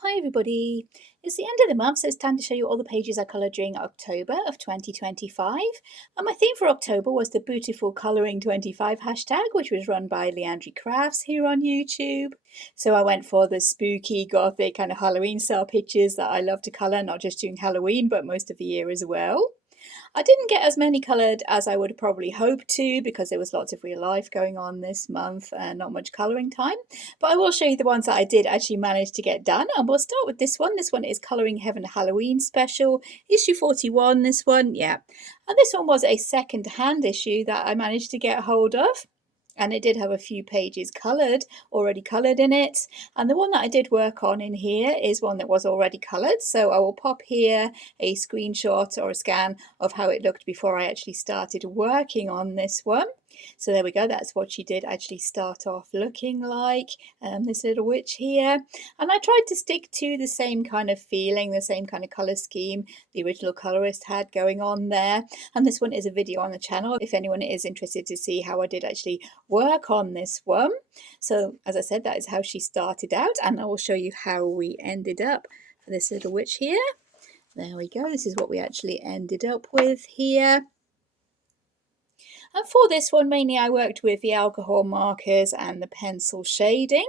Hi everybody! It's the end of the month, so it's time to show you all the pages I coloured during October of 2025. And my theme for October was the Beautiful Colouring 25 hashtag, which was run by Leandri Crafts here on YouTube. So I went for the spooky, gothic kind of Halloween style pictures that I love to colour, not just during Halloween, but most of the year as well. I didn't get as many coloured as I would have probably hoped to because there was lots of real life going on this month and not much colouring time. But I will show you the ones that I did actually manage to get done. And we'll start with this one. This one is Colouring Heaven Halloween Special, issue 41, this one, yeah. And this one was a second-hand issue that I managed to get hold of. And it did have a few pages already coloured in it. And the one that I did work on in here is one that was already coloured. So I will pop here a screenshot or a scan of how it looked before I actually started working on this one. So there we go, that's what she did actually start off looking like, this little witch here. And I tried to stick to the same kind of feeling, the same kind of colour scheme the original colorist had going on there. And this one is a video on the channel if anyone is interested to see how I did actually work on this one. So as I said, that is how she started out, and I will show you how we ended up for this little witch here. There we go, this is what we actually ended up with here. And for this one, mainly I worked with the alcohol markers and the pencil shading.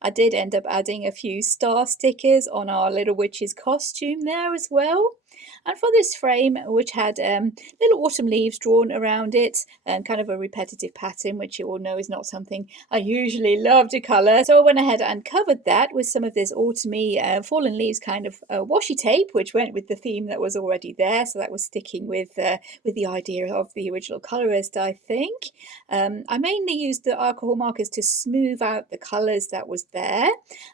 I did end up adding a few star stickers on our little witch's costume there as well. And for this frame, which had little autumn leaves drawn around it, and kind of a repetitive pattern, which you all know is not something I usually love to colour. So I went ahead and covered that with some of this autumny fallen leaves kind of washi tape, which went with the theme that was already there. So that was sticking with the idea of the original colourist, I think. I mainly used the alcohol markers to smooth out the colours that was there,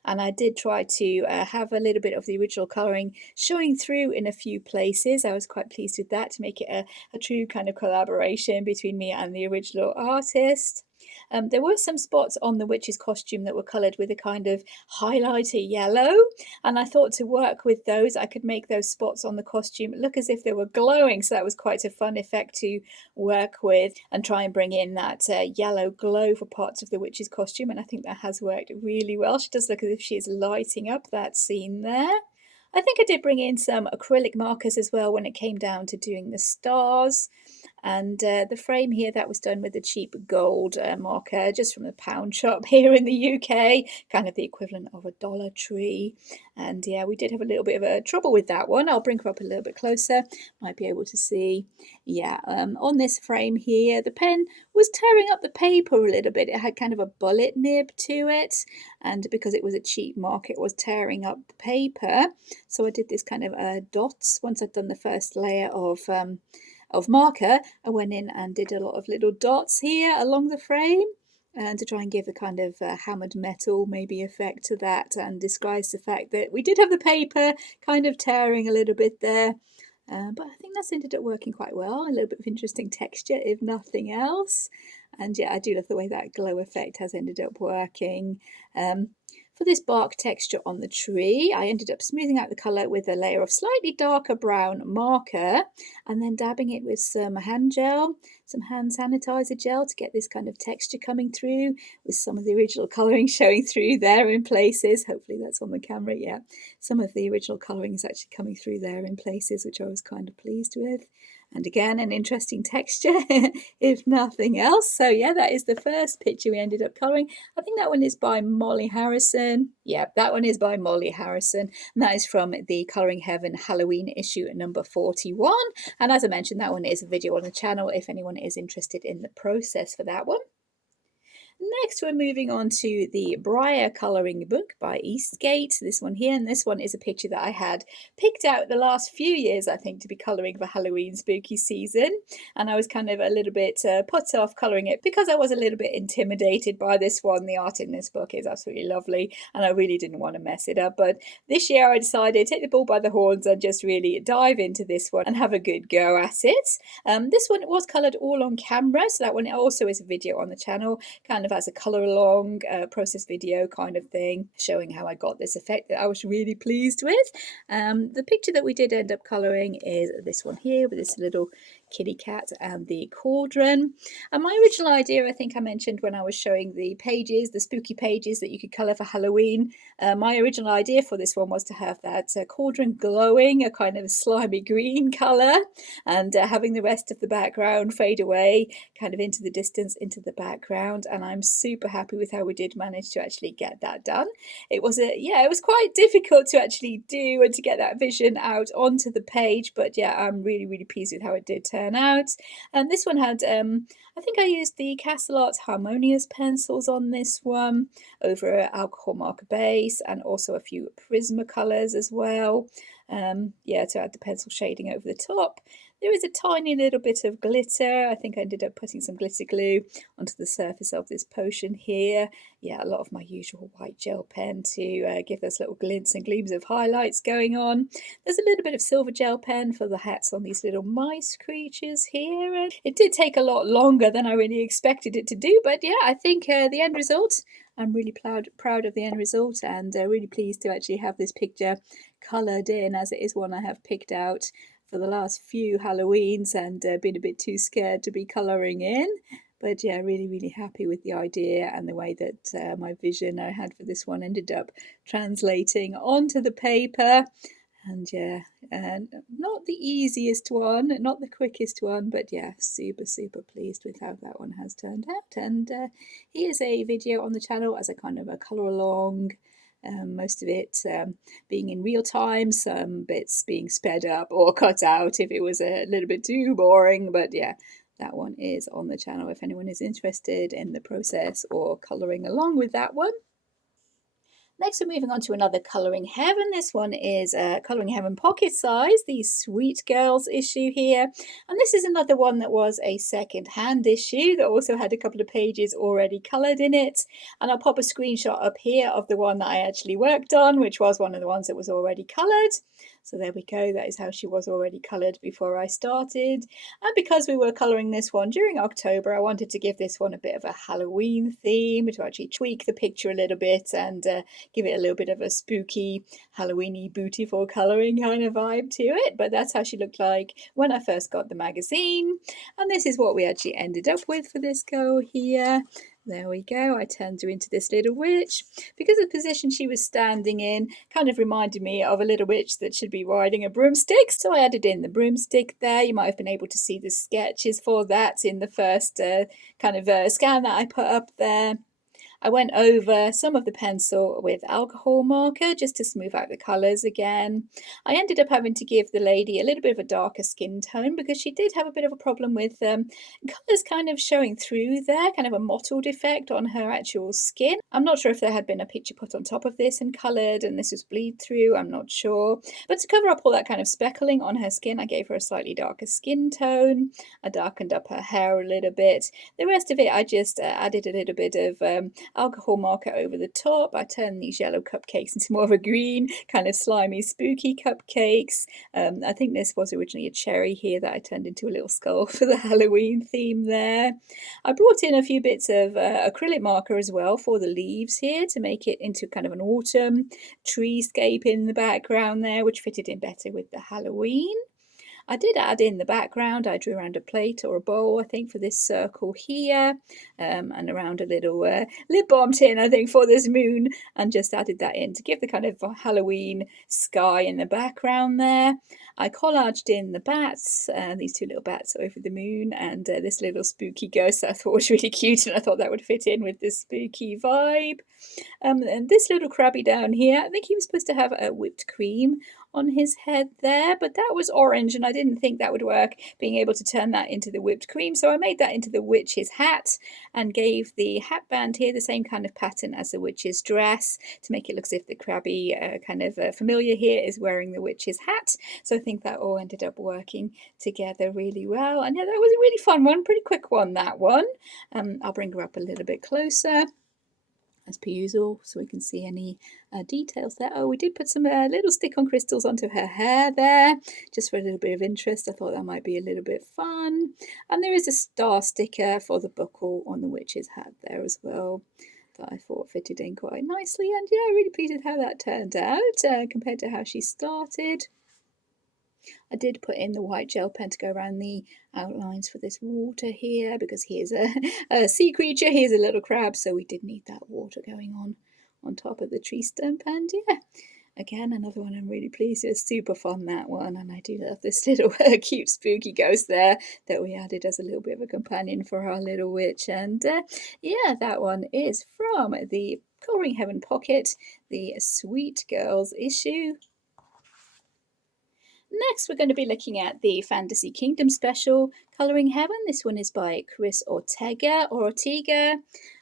and I did try to have a little bit of the original colouring showing through in a few places. I was quite pleased with that to make it a true kind of collaboration between me and the original artist. There were some spots on the witch's costume that were coloured with a kind of highlighter yellow, and I thought to work with those I could make those spots on the costume look as if they were glowing, so that was quite a fun effect to work with and try and bring in that yellow glow for parts of the witch's costume, and I think that has worked really well. She does look as if she is lighting up that scene there. I think I did bring in some acrylic markers as well when it came down to doing the stars. And the frame here, that was done with a cheap gold marker just from the pound shop here in the UK, kind of the equivalent of a Dollar Tree. And yeah, we did have a little bit of a trouble with that one. I'll bring her up a little bit closer, might be able to see. Yeah, on this frame here, the pen was tearing up the paper a little bit. It had kind of a bullet nib to it, and because it was a cheap marker, it was tearing up the paper. So I did this kind of dots. Once I'd done the first layer of marker, I went in and did a lot of little dots here along the frame, and to try and give a kind of hammered metal maybe effect to that, and disguise the fact that we did have the paper kind of tearing a little bit there. But I think that's ended up working quite well. A little bit of interesting texture, if nothing else. And yeah, I do love the way that glow effect has ended up working. For this bark texture on the tree, I ended up smoothing out the colour with a layer of slightly darker brown marker, and then dabbing it with some hand gel, some hand sanitizer gel, to get this kind of texture coming through, with some of the original colouring showing through there in places. Hopefully that's on the camera, yeah. Some of the original colouring is actually coming through there in places, which I was kind of pleased with. And again, an interesting texture, if nothing else. So yeah, that is the first picture we ended up colouring. I think that one is by Molly Harrison. Yeah, that one is by Molly Harrison. And that is from the Colouring Heaven Halloween issue number 41. And as I mentioned, that one is a video on the channel if anyone is interested in the process for that one. Next, we're moving on to the Briar colouring book by Eastgate, this one here, and this one is a picture that I had picked out the last few years, I think, to be colouring for Halloween spooky season, and I was kind of a little bit put off colouring it because I was a little bit intimidated by this one. The art in this book is absolutely lovely, and I really didn't want to mess it up, but this year I decided to take the bull by the horns and just really dive into this one and have a good go at it. This one was coloured all on camera, so that one also is a video on the channel, kind of as a colour along process video kind of thing, showing how I got this effect that I was really pleased with. The picture that we did end up colouring is this one here with this little kitty cat and the cauldron. And my original idea, I think I mentioned when I was showing the pages, the spooky pages that you could colour for Halloween, my original idea for this one was to have that cauldron glowing a kind of slimy green colour, and having the rest of the background fade away kind of into the distance, into the background. And I'm super happy with how we did manage to actually get that done. It was it was quite difficult to actually do and to get that vision out onto the page, but yeah, I'm really pleased with how it did turn out. And this one had I think I used the Castle Arts Harmonious pencils on this one over an alcohol marker base, and also a few Prismacolors as well. To add the pencil shading over the top. There is a tiny little bit of glitter. I think I ended up putting some glitter glue onto the surface of this potion here. Yeah, a lot of my usual white gel pen to give those little glints and gleams of highlights going on. There's a little bit of silver gel pen for the hats on these little mice creatures here. And it did take a lot longer than I really expected it to do, but yeah, I think the end result, I'm really proud of the end result, and really pleased to actually have this picture coloured in, as it is one I have picked out for the last few Halloweens and been a bit too scared to be colouring in. But yeah, really happy with the idea and the way that my vision I had for this one ended up translating onto the paper. And yeah, not the easiest one, not the quickest one, but yeah, super pleased with how that one has turned out. And here's a video on the channel as a kind of a colour along. Most of it being in real time, some bits being sped up or cut out if it was a little bit too boring, but yeah, that one is on the channel if anyone is interested in the process or colouring along with that one. Next, we're moving on to another Colouring Heaven. This one is Colouring Heaven Pocket Size, the Sweet Girls issue here. And this is another one that was a second-hand issue that also had a couple of pages already coloured in it. And I'll pop a screenshot up here of the one that I actually worked on, which was one of the ones that was already coloured. So there we go, that is how she was already coloured before I started. And because we were colouring this one during October, I wanted to give this one a bit of a Halloween theme to actually tweak the picture a little bit and give it a little bit of a spooky, Halloweeny, beautiful colouring kind of vibe to it. But that's how she looked like when I first got the magazine. And this is what we actually ended up with for this girl here. There we go, I turned her into this little witch. Because the position she was standing in kind of reminded me of a little witch that should be riding a broomstick. So I added in the broomstick there. You might have been able to see the sketches for that in the first scan that I put up there. I went over some of the pencil with alcohol marker just to smooth out the colours again. I ended up having to give the lady a little bit of a darker skin tone because she did have a bit of a problem with colours kind of showing through there, kind of a mottled effect on her actual skin. I'm not sure if there had been a picture put on top of this and coloured and this was bleed through, I'm not sure. But to cover up all that kind of speckling on her skin, I gave her a slightly darker skin tone. I darkened up her hair a little bit. The rest of it, I just added a little bit of alcohol marker over the top. I turned these yellow cupcakes into more of a green, kind of slimy, spooky cupcakes. I think this was originally a cherry here that I turned into a little skull for the Halloween theme there. I brought in a few bits of acrylic marker as well for the leaves here to make it into kind of an autumn treescape in the background there, which fitted in better with the Halloween. I did add in the background. I drew around a plate or a bowl, I think, for this circle here, and around a little lip balm tin, I think, for this moon, and just added that in to give the kind of Halloween sky in the background there. I collaged in the bats, these two little bats over the moon, and this little spooky ghost that I thought was really cute, and I thought that would fit in with this spooky vibe. And this little crabby down here, I think he was supposed to have a whipped cream on his head there, but that was orange and I didn't think that would work, being able to turn that into the whipped cream. So I made that into the witch's hat and gave the hat band here the same kind of pattern as the witch's dress to make it look as if the crabby familiar here is wearing the witch's hat. So I think that all ended up working together really well. And yeah, that was a really fun one, pretty quick one, that one. I'll bring her up a little bit closer, as per usual, so we can see any details there. Oh, we did put some little stick-on crystals onto her hair there, just for a little bit of interest. I thought that might be a little bit fun. And there is a star sticker for the buckle on the witch's hat there as well, that I thought fitted in quite nicely. And yeah, really pleased with how that turned out compared to how she started. I did put in the white gel pen to go around the outlines for this water here, because he is a sea creature. He is a little crab, so we did need that water going on top of the tree stump. And yeah, again, another one I'm really pleased with. Super fun, that one. And I do love this little cute spooky ghost there that we added as a little bit of a companion for our little witch. And yeah, that one is from the Colouring Heaven Pocket, the Sweet Girls issue. Next, we're going to be looking at the Fantasy Kingdom special, Colouring Heaven. This one is by Chris Ortega.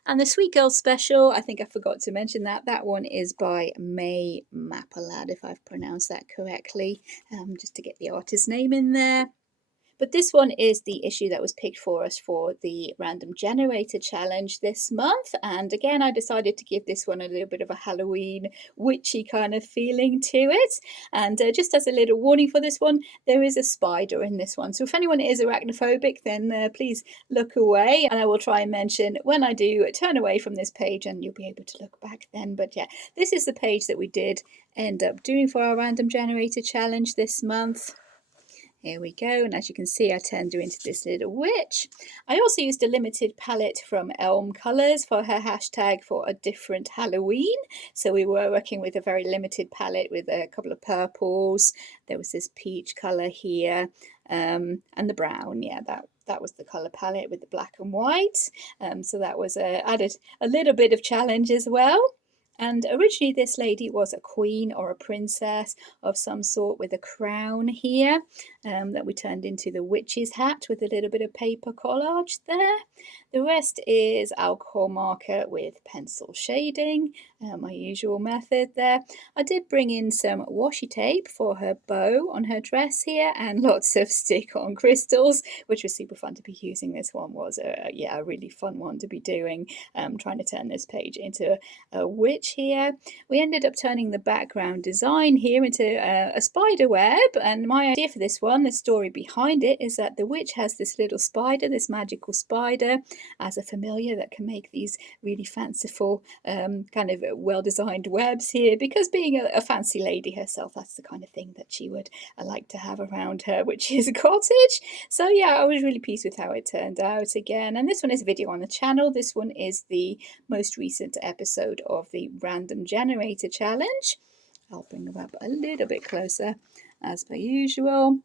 And the Sweet Girl special, I think I forgot to mention that one is by May Mapalad, if I've pronounced that correctly, just to get the artist's name in there. But this one is the issue that was picked for us for the Random Generator Challenge this month. And again, I decided to give this one a little bit of a Halloween witchy kind of feeling to it. And just as a little warning for this one, there is a spider in this one. So if anyone is arachnophobic, then please look away. And I will try and mention when I do turn away from this page, and you'll be able to look back then. But yeah, this is the page that we did end up doing for our Random Generator Challenge this month. Here we go, and as you can see, I turned her into this little witch. I also used a limited palette from Elm Colours for her hashtag for a different Halloween. So we were working with a very limited palette with a couple of purples. There was this peach colour here, and the brown. Yeah, that was the colour palette with the black and white. So that was added a little bit of challenge as well. And originally this lady was a queen or a princess of some sort with a crown here, that we turned into the witch's hat with a little bit of paper collage there. The rest is alcohol marker with pencil shading, my usual method there. I did bring in some washi tape for her bow on her dress here, and lots of stick-on crystals, which was super fun to be using. This one was a really fun one to be doing, trying to turn this page into a witch here. We ended up turning the background design here into a spider web, and my idea for this one, the story behind it, is that the witch has this little spider, this magical spider, as a familiar that can make these really fanciful kind of well-designed webs here, because being a fancy lady herself, that's the kind of thing that she would like to have around her, which is a cottage. So yeah, I was really pleased with how it turned out again. And this one is a video on the channel. This one is the most recent episode of the Random Generator Challenge. I'll bring them up a little bit closer as per usual.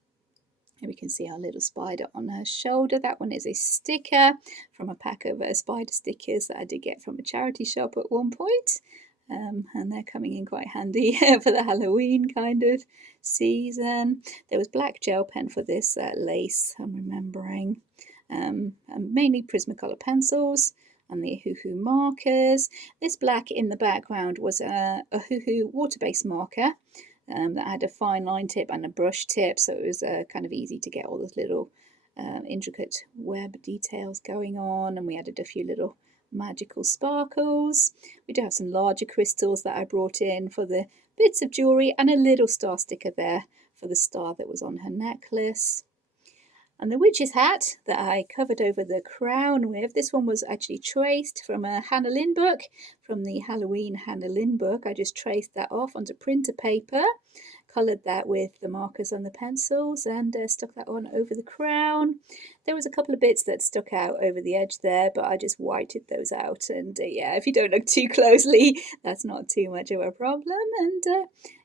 Here we can see our little spider on her shoulder. That one is a sticker from a pack of spider stickers that I did get from a charity shop at one point. And they're coming in quite handy for the Halloween kind of season. There was black gel pen for this lace, I'm remembering. And mainly Prismacolor pencils and the Hoo-Hoo markers. This black in the background was a Hoo-Hoo water-based marker that had a fine line tip and a brush tip, so it was kind of easy to get all those little intricate web details going on. And we added a few little magical sparkles. We do have some larger crystals that I brought in for the bits of jewellery, and a little star sticker there for the star that was on her necklace. And the witch's hat that I covered over the crown with, this one was actually traced from a Hannah Lynn book, from the Halloween Hannah Lynn book. I just traced that off onto printer paper, coloured that with the markers on the pencils, and stuck that on over the crown. There was a couple of bits that stuck out over the edge there, but I just whited those out. And yeah, if you don't look too closely, that's not too much of a problem. And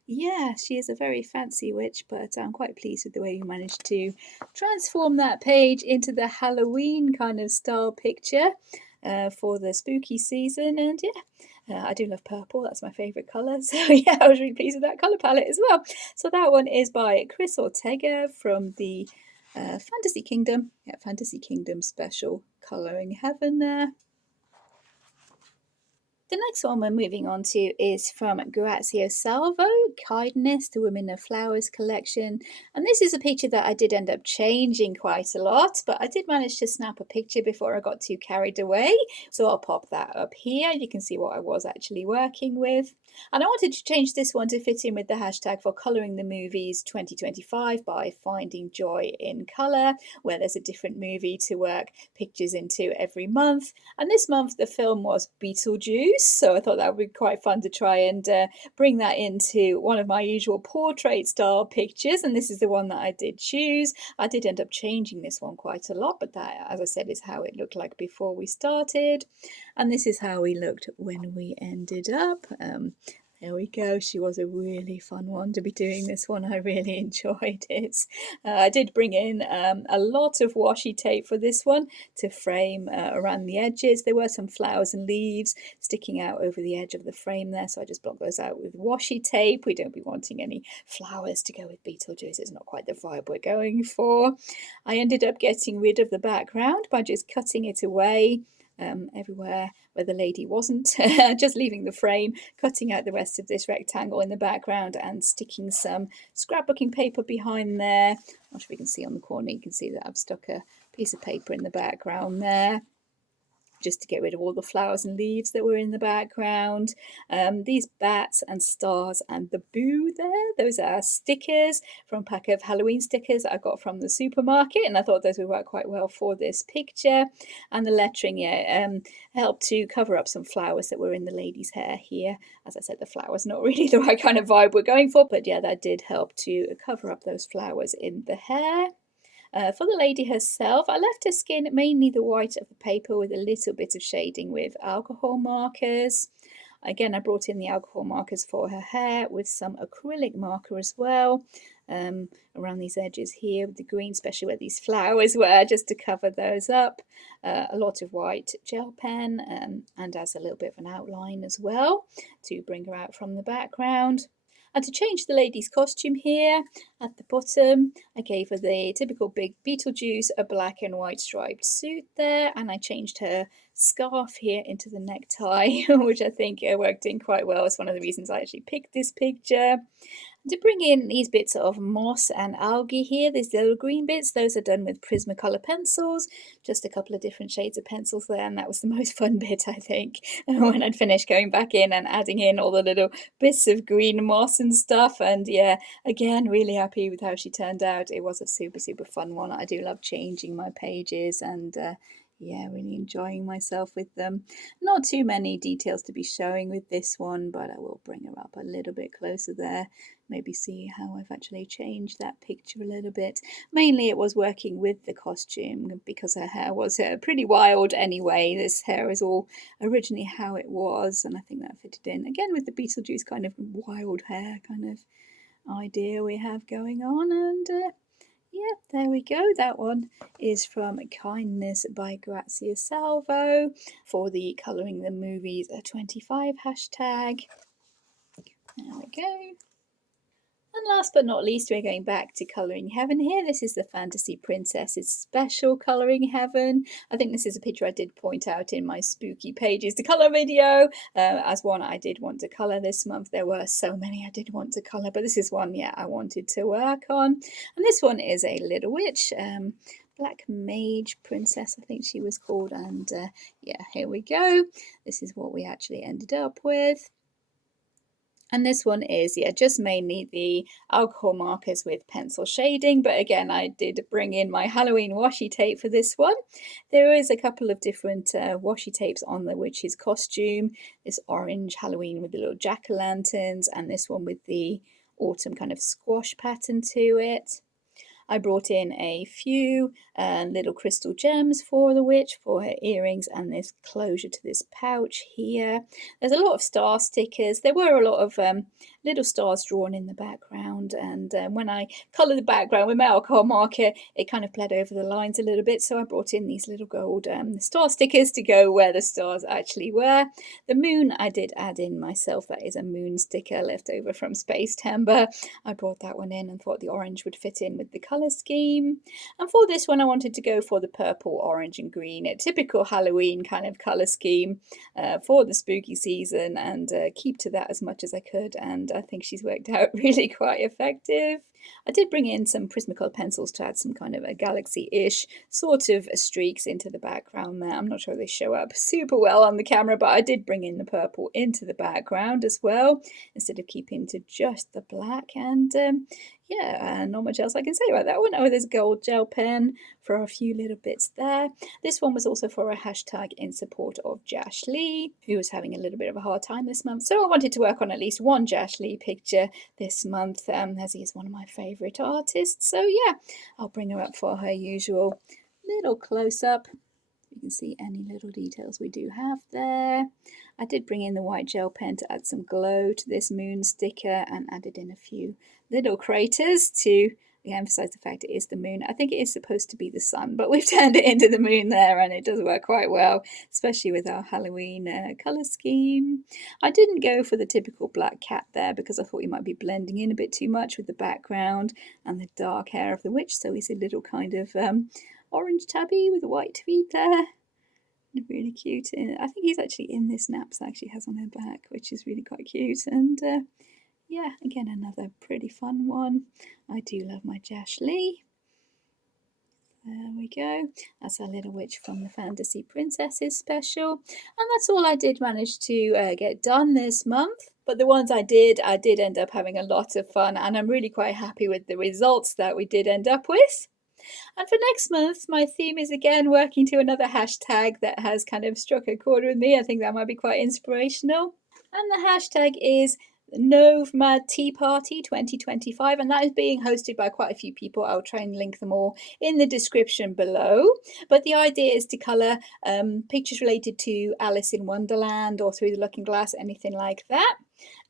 yeah, she is a very fancy witch, but I'm quite pleased with the way you managed to transform that page into the Halloween kind of style picture for the spooky season. And yeah, I do love purple, that's my favourite colour. So yeah, I was really pleased with that colour palette as well. So that one is by Chris Ortega from the Fantasy Kingdom. Yeah, Fantasy Kingdom special, Colouring Heaven there. The next one we're moving on to is from Grazia Salvo, Kindness, the Women of Flowers collection. And this is a picture that I did end up changing quite a lot, but I did manage to snap a picture before I got too carried away. So I'll pop that up here. You can see what I was actually working with. And I wanted to change this one to fit in with the hashtag for Colouring the Movies 2025 by Finding Joy in Colour, where there's a different movie to work pictures into every month. And this month the film was Beetlejuice. so I thought that would be quite fun to try and bring that into one of my usual portrait style pictures, and this is the one that I did choose. I did end up changing this one quite a lot, but that, as I said, is how it looked like before we started, and this is how we looked when we ended up. There we go. She was a really fun one to be doing this one. I really enjoyed it. I did bring in a lot of washi tape for this one to frame around the edges. There were some flowers and leaves sticking out over the edge of the frame there, so I just blocked those out with washi tape. We don't be wanting any flowers to go with Beetlejuice. It's not quite the vibe we're going for. I ended up getting rid of the background by just cutting it away. Everywhere where the lady wasn't, just leaving the frame, cutting out the rest of this rectangle in the background and sticking some scrapbooking paper behind there. Not sure if you can see on the corner, you can see that I've stuck a piece of paper in the background there, just to get rid of all the flowers and leaves that were in the background. These bats and stars and the boo there, those are stickers from a pack of Halloween stickers I got from the supermarket, and I thought those would work quite well for this picture. And the lettering, helped to cover up some flowers that were in the lady's hair here. As I said, the flowers not really the right kind of vibe we're going for, but yeah, that did help to cover up those flowers in the hair. For the lady herself, I left her skin mainly the white of the paper with a little bit of shading with alcohol markers. Again, I brought in the alcohol markers for her hair with some acrylic marker as well, around these edges here with the green, especially where these flowers were, just to cover those up. A lot of white gel pen and as a little bit of an outline as well to bring her out from the background. And to change the lady's costume here, at the bottom, I gave her the typical big Beetlejuice, a black and white striped suit there, and I changed her scarf here into the necktie, which I think worked in quite well. It's one of the reasons I actually picked this picture. To bring in these bits of moss and algae here, these little green bits, those are done with Prismacolor pencils, just a couple of different shades of pencils there, and that was the most fun bit, I think, when I'd finished going back in and adding in all the little bits of green moss and stuff. And yeah, again, really happy with how she turned out. It was a super, super fun one. I do love changing my pages and yeah, really enjoying myself with them. Not too many details to be showing with this one, but I will bring her up a little bit closer there. Maybe see how I've actually changed that picture a little bit. Mainly it was working with the costume because her hair was pretty wild anyway. This hair is all originally how it was, and I think that fitted in. Again, with the Beetlejuice kind of wild hair kind of idea we have going on, and yeah, there we go. That one is from Kindness by Grazia Salvo for the Colouring the Movies 25 hashtag. There we go. And last but not least, we're going back to Colouring Heaven here. This is the Fantasy Princess's special Colouring Heaven. I think this is a picture I did point out in my Spooky Pages to Colour video as one I did want to colour this month. There were so many I did want to colour, but this is one, yeah, I wanted to work on. And this one is a little witch. Black Mage Princess, I think she was called. And yeah, here we go. This is what we actually ended up with. And this one is, yeah, just mainly the alcohol markers with pencil shading. But again, I did bring in my Halloween washi tape for this one. There is a couple of different washi tapes on the witch's costume. This orange Halloween with the little jack-o'-lanterns, and this one with the autumn kind of squash pattern to it. I brought in a few little crystal gems for the witch, for her earrings, and this closure to this pouch here. There's a lot of star stickers. There were a lot of little stars drawn in the background, and when I coloured the background with my alcohol marker, it kind of bled over the lines a little bit, so I brought in these little gold star stickers to go where the stars actually were. The moon I did add in myself. That is a moon sticker left over from Space Timber. I brought that one in and thought the orange would fit in with the colour scheme. And for this one, I wanted to go for the purple, orange and green, a typical Halloween kind of colour scheme for the spooky season, and keep to that as much as I could, and I think she's worked out really quite effective. I did bring in some Prismacolor pencils to add some kind of a galaxy-ish sort of streaks into the background there. I'm not sure they show up super well on the camera, but I did bring in the purple into the background as well, instead of keeping to just the black. And Yeah, and not much else I can say about that one. Oh, there's a gold gel pen for a few little bits there. This one was also for a hashtag in support of Jash, who was having a little bit of a hard time this month. So I wanted to work on at least one Jash picture this month, as he is one of my favourite artists. So yeah, I'll bring her up for her usual little close-up. You can see any little details we do have there. I did bring in the white gel pen to add some glow to this moon sticker and added in a few little craters to emphasize the fact it is the moon. I think it is supposed to be the sun, but we've turned it into the moon there and it does work quite well, especially with our Halloween colour scheme. I didn't go for the typical black cat there because I thought he might be blending in a bit too much with the background and the dark hair of the witch, so he's a little kind of orange tabby with white feet there. Really cute. And I think he's actually in this knapsack she has on her back, which is really quite cute. And yeah, again, another pretty fun one. I do love my Jash. There we go. That's our little witch from the Fantasy Princesses special. And that's all I did manage to get done this month. But the ones I did end up having a lot of fun. And I'm really quite happy with the results that we did end up with. And for next month, my theme is again working to another hashtag that has kind of struck a chord with me. I think that might be quite inspirational. And the hashtag is Novemad Tea Party 2025, and that is being hosted by quite a few people. I'll try and link them all in the description below. But the idea is to colour pictures related to Alice in Wonderland or Through the Looking Glass, anything like that.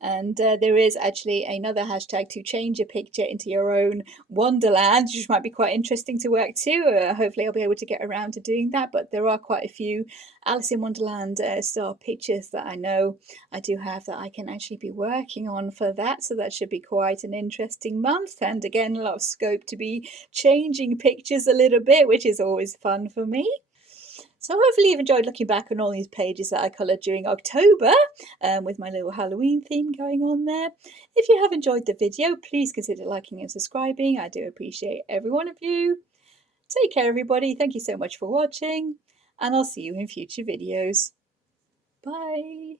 And there is actually another hashtag to change a picture into your own Wonderland, which might be quite interesting to work to. Hopefully I'll be able to get around to doing that, but there are quite a few Alice in Wonderland style pictures that I know I do have that I can actually be working on for that, so that should be quite an interesting month. And again, a lot of scope to be changing pictures a little bit, which is always fun for me. So hopefully you've enjoyed looking back on all these pages that I coloured during October with my little Halloween theme going on there. If you have enjoyed the video, please consider liking and subscribing. I do appreciate every one of you. Take care, everybody. Thank you so much for watching, and I'll see you in future videos. Bye.